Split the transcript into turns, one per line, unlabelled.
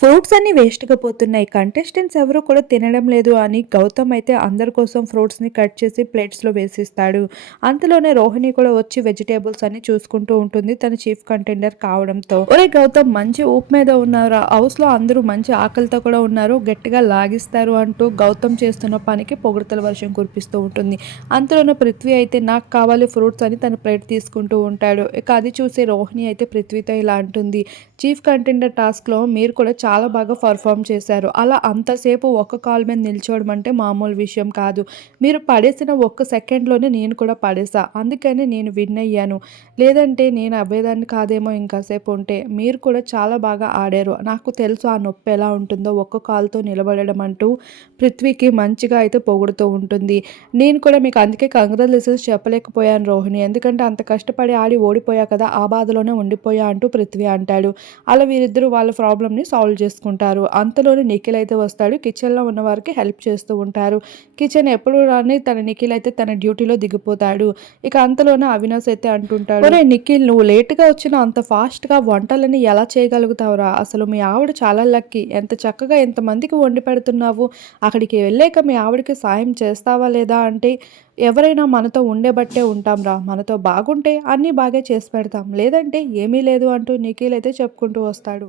Fruits అన్ని వేస్ట్గా పోతున్నాయి. కంటెస్టెంట్స్ ఎవరు కూడా తినడం లేదు అని గౌతమ్ అయితే అందరి కోసం ఫ్రూట్స్ని కట్ చేసి ప్లేట్స్లో వేసిస్తాడు. అంతలోనే రోహిణి కూడా వచ్చి వెజిటేబుల్స్ అన్ని చూసుకుంటూ ఉంటుంది తన చీఫ్ కంటెండర్ కావడంతో. ఒరే గౌతమ్ మంచి ఊపు మీద ఉన్నారు హౌస్లో అందరూ మంచి ఆకలితో కూడా ఉన్నారు. గట్టిగా లాగిస్తారు అంటూ గౌతమ్ చేస్తున్న పనికి పొగడతల వర్షం కురిపిస్తూ ఉంటుంది. అంతలోనే పృథ్వీ అయితే నాకు కావాలి ఫ్రూట్స్ అని తన ప్లేట్ తీసుకుంటూ ఉంటాడు. ఇక అది చూసి రోహిణి అయితే పృథ్వీతో ఇలా అంటుంది. చీఫ్ కంటెండర్ టాస్క్లో మీరు కూడా చాలా బాగా పర్ఫామ్ చేశారు. అలా అంతసేపు ఒక్క కాల్ మీద నిల్చోవడం అంటే మామూలు విషయం కాదు. మీరు పడేసిన ఒక్క సెకండ్లోనే నేను కూడా పడేసా. అందుకని నేను విన్ అయ్యాను. లేదంటే నేను అవ్వేదాన్ని కాదేమో ఇంకాసేపు ఉంటే. మీరు కూడా చాలా బాగా ఆడారు. నాకు తెలుసు ఆ నొప్పి ఎలా ఉంటుందో ఒక్క కాల్తో నిలబడడం అంటూ పృథ్వీకి మంచిగా అయితే పొగుడుతూ ఉంటుంది. నేను కూడా మీకు అందుకే కంగ్రాచులేషన్స్ చెప్పలేకపోయాను రోహిణి. ఎందుకంటే అంత కష్టపడి ఆడి ఓడిపోయా కదా ఆ బాధలోనే ఉండిపోయా అంటూ పృథ్వీ అంటాడు. అలా వీరిద్దరూ వాళ్ళ ప్రాబ్లమ్ని సాల్వ్ చేసుకుంటారు. అంతలోనే నిఖిల్ అయితే వస్తాడు. కిచెన్లో ఉన్న వారికి హెల్ప్ చేస్తూ ఉంటారు. కిచెన్ ఎప్పుడు రాని తన నిఖిల్ అయితే తన డ్యూటీలో దిగిపోతాడు. ఇక అంతలోనే అవినాష్ అయితే అంటుంటాడు ఒరే నిఖిల్ నువ్వు లేట్గా వచ్చిన అంత ఫాస్ట్గా వంటలని ఎలా చేయగలుగుతావురా? అసలు మీ ఆవిడ చాలా లక్కీ. ఎంత చక్కగా ఎంతమందికి వండి పెడుతున్నావు? అక్కడికి వెళ్ళాక మీ ఆవిడకి సాయం చేస్తావా లేదా అంటే ఎవరైనా మనతో ఉండేబట్టే ఉంటాం రా మనతో బాగుంటే అన్నీ బాగా చేసి పెడతాం. లేదంటే ఏమీ లేదు అంటూ నిఖిల్ అయితే చెప్పుకుంటూ వస్తాడు.